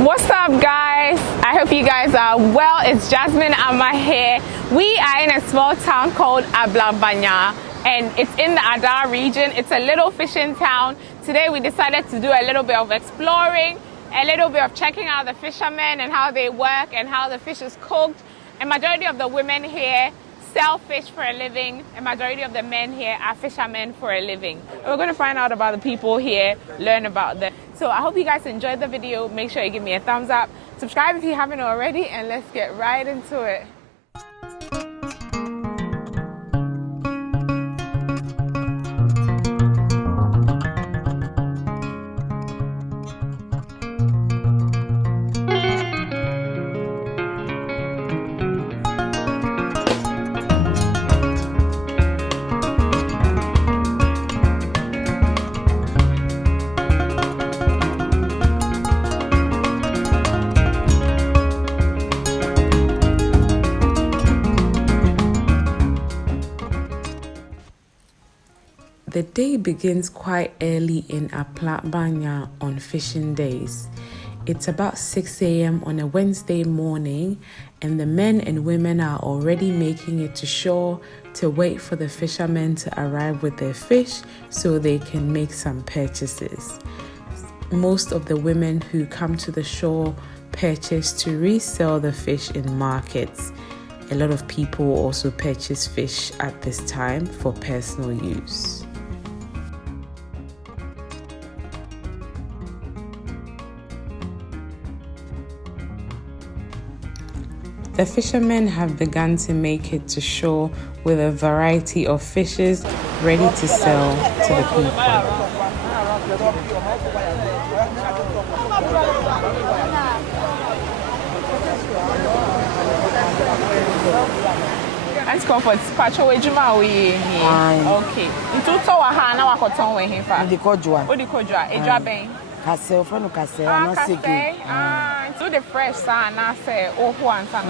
What's up, guys? I hope you guys are well. It's Jasmine Amma here. We are in a small town called Ablambanya, and it's in the Adar region. It's a little fishing town. Today we decided to do a little bit of exploring, a little bit of checking out the fishermen and how they work and how the fish is cooked. A majority of the women here sell fish for a living. A majority of the men here are fishermen for a living. We're going to find out about the people here, learn about them. So I hope you guys enjoyed the video. Make sure you give me a thumbs up. Subscribe if you haven't already, and let's get right into it. The day begins quite early in Ablambanya on fishing days. It's about 6 a.m. on a Wednesday morning, and the men and women are already making it to shore to wait for the fishermen to arrive with their fish so they can make some purchases. Most of the women who come to the shore purchase to resell the fish in markets. A lot of people also purchase fish at this time for personal use. The fishermen have begun to make it to shore with a variety of fishes ready to sell to the people. Let's go for Pacho Ejuma. Okay. Into Towaha, now I got on with him. The Kojua. What do you call Ejua? Castle, from Castle, I'm not sick. So the fresh son, I say, oh, one son,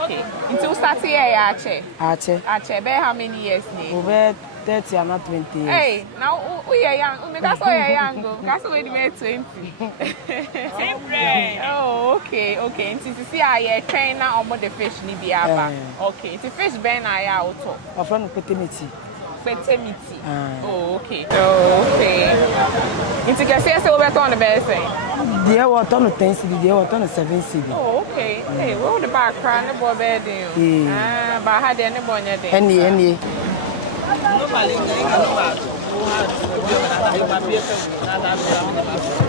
okay. Until Saturday, Archie, how many years? Over 30 and not 20 years. Hey, now we are young. That's why you're young. That's why we're 20. Oh, okay. Until you see, I train now on the fish, Libya. Okay, it's a fish ben I auto. A friend of Petimity. Oh, okay. Okay. Into get say over on the best thing. Dear what on the 10 city, dear what on the 7 city. Oh, okay. Hey, what the background the boy bed? But had any bonnet. Any.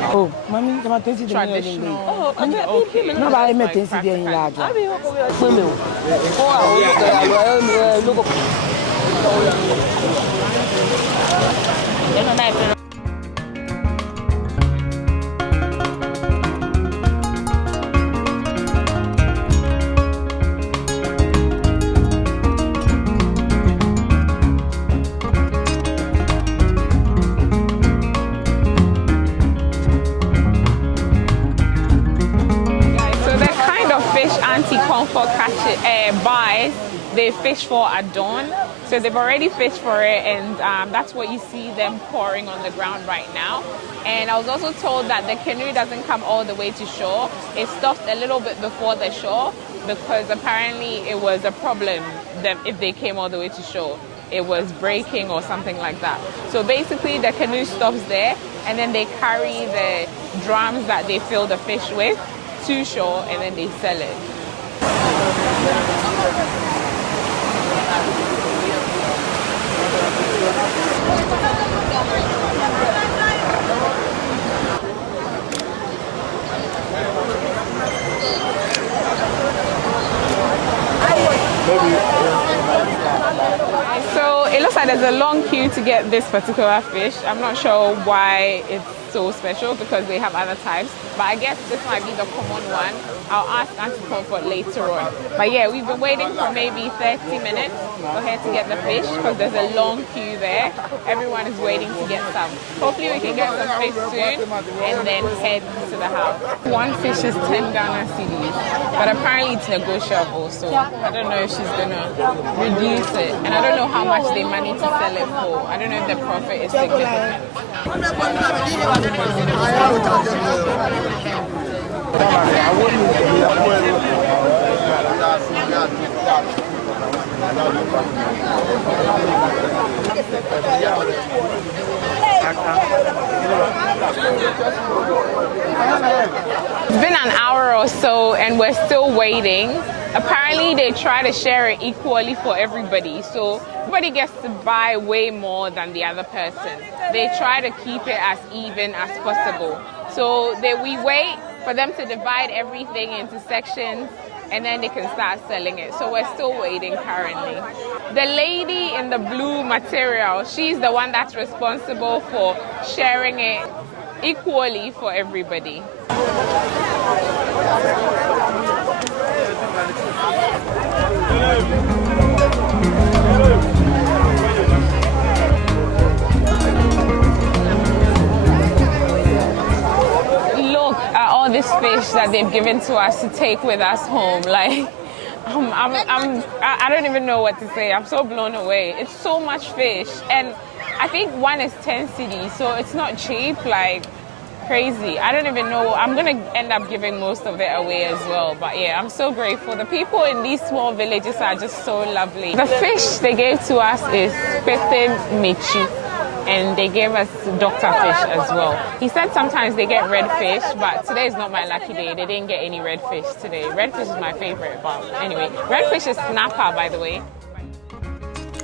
Oh, mommy, come on, traditional. Oh, okay. No, I met in city in large. Buys, they fish for at dawn, so they've already fished for it, and that's what you see them pouring on the ground right now. And I was also told that the canoe doesn't come all the way to shore. It stops a little bit before the shore because apparently it was a problem that if they came all the way to shore, it was breaking or something like that. So basically the canoe stops there, and then they carry the drums that they fill the fish with to shore, and then they sell it. So it looks like there's a long queue to get this particular fish. I'm not sure why it's so special because they have other types, but I guess this might be the common one. I'll ask Auntie Comfort later on. But yeah, we've been waiting for maybe 30 minutes for her to get the fish because there's a long queue there. Everyone is waiting to get some. Hopefully we can get some fish soon and then head to the house. One fish is 10 Ghana cedis, but apparently it's negotiable, so I don't know if she's gonna reduce it. And I don't know how much they manage to sell it for. I don't know if the profit is significant. It's been an hour or so and we're still waiting. Apparently they try to share it equally for everybody, so everybody gets to buy way more than the other person. They try to keep it as even as possible. So we wait for them to divide everything into sections and then they can start selling it. So we're still waiting currently. The lady in the blue material, she's the one that's responsible for sharing it equally for everybody. Look at all this fish that they've given to us to take with us home. Like, I don't even know what to say. I'm so blown away. It's so much fish, and I think one is 10 cedis, so it's not cheap. Like, crazy. I don't even know. I'm gonna end up giving most of it away as well. But yeah, I'm so grateful. The people in these small villages are just so lovely. The fish they gave to us is pete mechi, and they gave us doctor fish as well. He said sometimes they get red fish, but today is not my lucky day. They didn't get any red fish today. Red fish is my favorite, but anyway, red fish is snapper, by the way.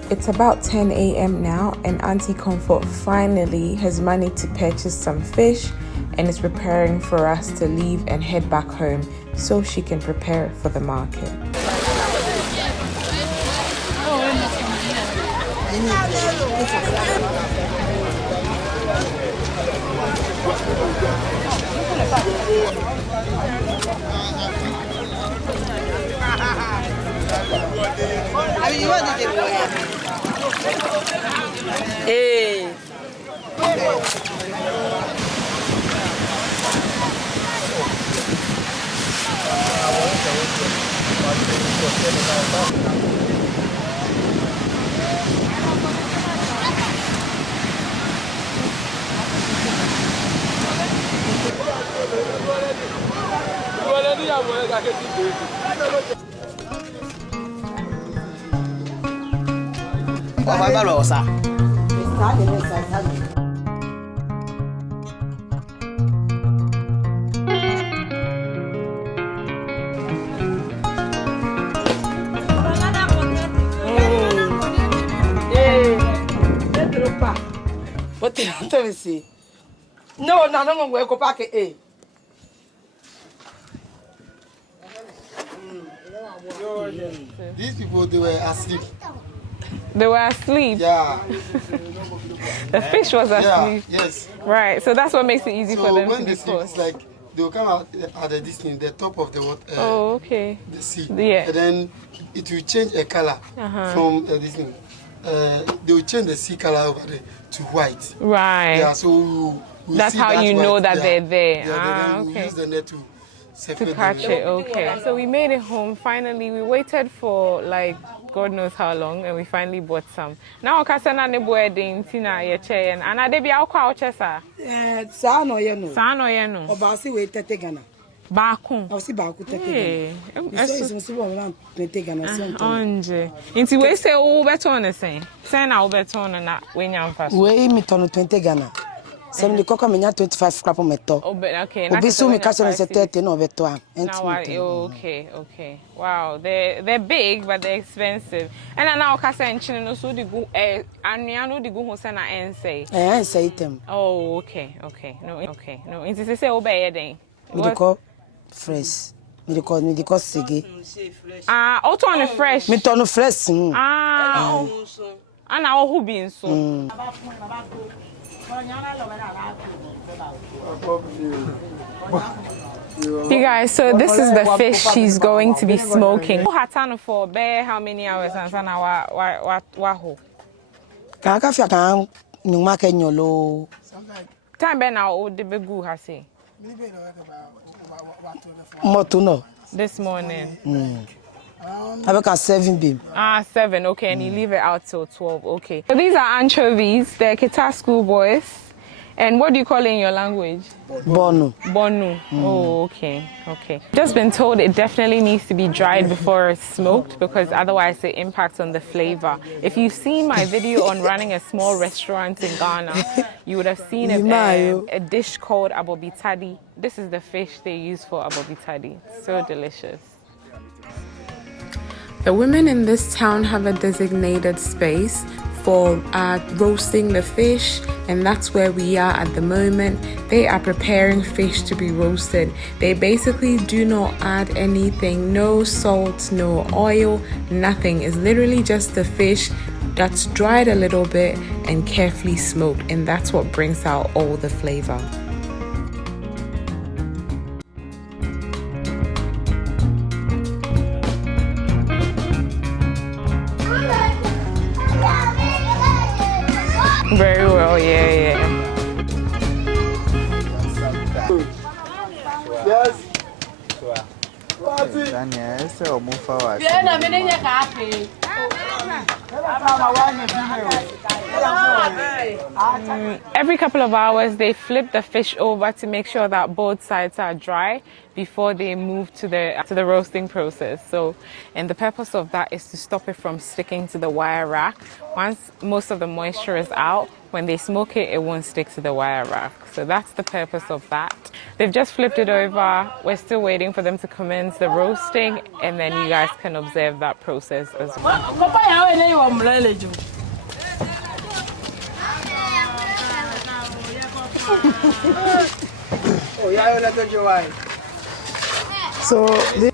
It's about 10 a.m. now, and Auntie Comfort finally has money to purchase some fish and is preparing for us to leave and head back home so she can prepare for the market. Hey. What do you see? No, I'm going to go back. These people, they were asleep. They were asleep. Yeah. The fish was asleep. Yeah, yes. Right, so that's what makes it easy for them to when be they sleep, it's like they will come out at the distance, the top of the water. Oh, okay. The sea. Yeah. And then it will change a color from this thing. They will change the sea color over there to white. Right. Yeah, so we'll that's see how that you know white. that they're there. Yeah, then okay. we'll use the net to separate Catch them. it, okay. So we made it home finally. We waited for like God knows how long, and we finally bought some. Now, Kasana nebo edin tina ye chair, and I debi au kwa ochesa. Sano yeno. Sano yeno. Obasi we tete Ghana. Baku. Osi baku tete Ghana. Isso isso vamos tete Ghana sento. Onje. Inti we say o beto on the same. Say na o beto on na we nyam fast. We mi tono 20 Ghana. Some the coca menya 25 crap meto. Oh, but okay. Obi so mi catch on 30 no beto am. Okay. Wow, they're big but they're expensive. And now kasa enchine no so di go anua no di go ho se na ense. Ense item. Oh, okay. No. Inti say obey den. Me dey call fresh. Me dey call sege. Auto on fresh. Me tono fresh. Ana who be so. You guys, so this is the fish she's going to be smoking. Hatano for bear how many hours and sana wa Kan ka fia kan nyuma ke nyolo. Time be na o de begu ha say. Moto This morning. I can 7 beam. 7, okay, and you leave it out till 12, okay. So these are anchovies, they're Kita school boys, And what do you call it in your language? Bonu. Bonu. Oh, okay. Okay. Just been told it definitely needs to be dried before it's smoked because otherwise it impacts on the flavor. If you've seen my video on running a small restaurant in Ghana, you would have seen a dish called abobitadi. This is the fish they use for abobitadi. So delicious. The women in this town have a designated space for roasting the fish, and that's where we are at the moment. They are preparing fish to be roasted. They basically do not add anything, no salt, no oil, nothing. It's literally just the fish that's dried a little bit and carefully smoked, and that's what brings out all the flavor. Very well, yeah. Yes. Every couple of hours, they flip the fish over to make sure that both sides are dry before they move to the roasting process. So, and the purpose of that is to stop it from sticking to the wire rack. Once most of the moisture is out, when they smoke it, it won't stick to the wire rack. So that's the purpose of that. They've just flipped it over. We're still waiting for them to commence the roasting, and then you guys can observe that process as well. So this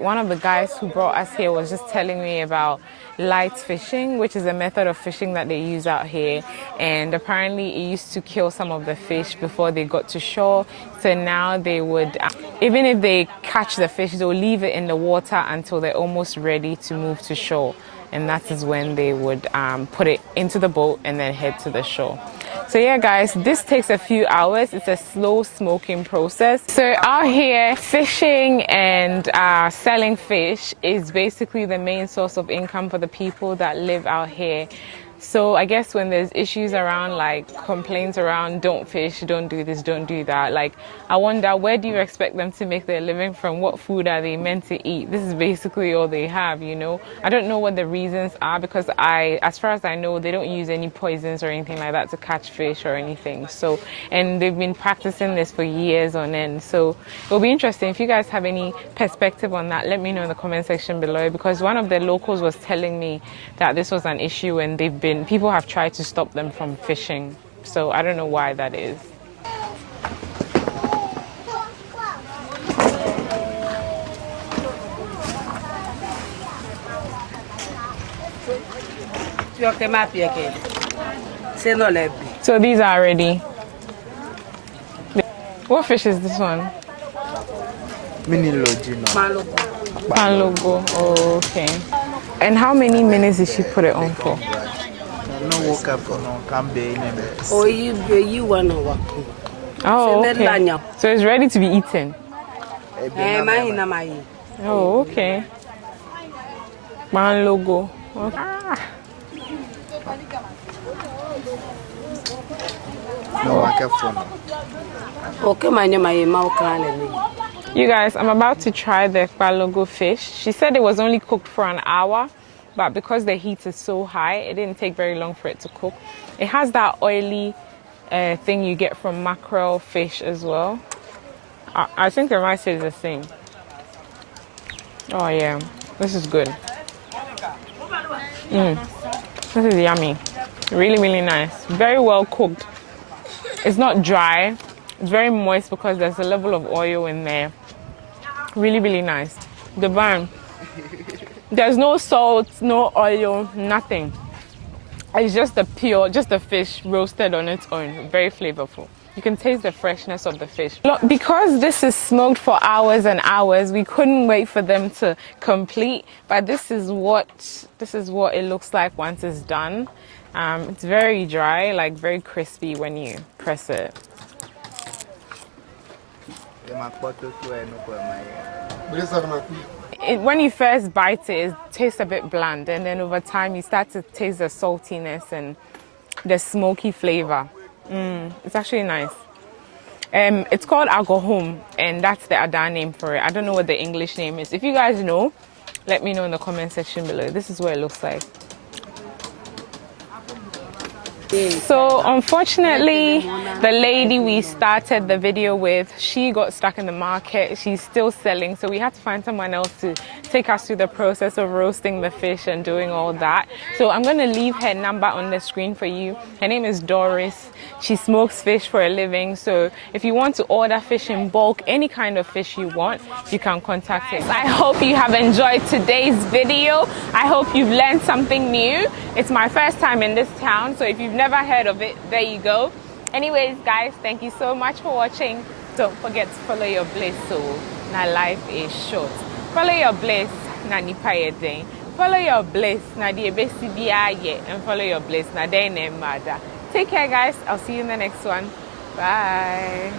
one of the guys who brought us here was just telling me about light fishing, which is a method of fishing that they use out here. And apparently it used to kill some of the fish before they got to shore. So now they would, even if they catch the fish, they'll leave it in the water until they're almost ready to move to shore. And that is when they would put it into the boat and then head to the shore. So yeah, guys, this takes a few hours. It's a slow smoking process. So out here, fishing and selling fish is basically the main source of income for the people that live out here. So I guess when there's issues around, like complaints around don't fish, don't do this, don't do that, like I wonder, where do you expect them to make their living from? What food are they meant to eat? This is basically all they have, you know. I don't know what the reasons are because as far as I know, they don't use any poisons or anything like that to catch fish or anything. So, and they've been practicing this for years on end. So it'll be interesting. If you guys have any perspective on that, let me know in the comment section below, because one of the locals was telling me that this was an issue and people have tried to stop them from fishing. So I don't know why that is. So these are ready. What fish is this one? Panlogo. Oh, okay. And how many minutes did she put it on for? oh you want to work. Oh, okay. So it's ready to be eaten. Oh, okay. Panlogo. Okay. You guys, I'm about to try the P.O.BOX fish. She said it was only cooked for an hour, but because the heat is so high, it didn't take very long for it to cook. It has that oily thing you get from mackerel fish as well. I think the rice is the same. Oh yeah, this is good. This is yummy. Really, really nice. Very well cooked. It's not dry. It's very moist because there's a level of oil in there. Really, really nice. The bun. There's no salt, no oil, nothing. It's just the fish roasted on its own. Very flavorful. You can taste the freshness of the fish. Look, because this is smoked for hours and hours, we couldn't wait for them to complete. But this is what it looks like once it's done. It's very dry, like very crispy when you press it. When you first bite it, it tastes a bit bland, and then over time you start to taste the saltiness and the smoky flavor. It's actually nice. It's called agohom, and that's the Ada name for it. I don't know what the English name is. If you guys know, let me know in the comment section below. This is what it looks like. So unfortunately, the lady we started the video with, she got stuck in the market. She's still selling, so we had to find someone else to take us through the process of roasting the fish and doing all that. So I'm going to leave her number on the screen for you. Her name is Doris. She smokes fish for a living, so if you want to order fish in bulk, any kind of fish you want, you can contact her. I hope you have enjoyed today's video. I hope you've learned something new. It's my first time in this town, so if you've never heard of it, there you go. Anyways, guys, thank you so much for watching. Don't forget to follow your bliss. So now life is short. Follow your bliss. Na nipa yedin. Follow your bliss. Na di ebesi biya, and follow your bliss. Na day name mada. Take care, guys. I'll see you in the next one. Bye.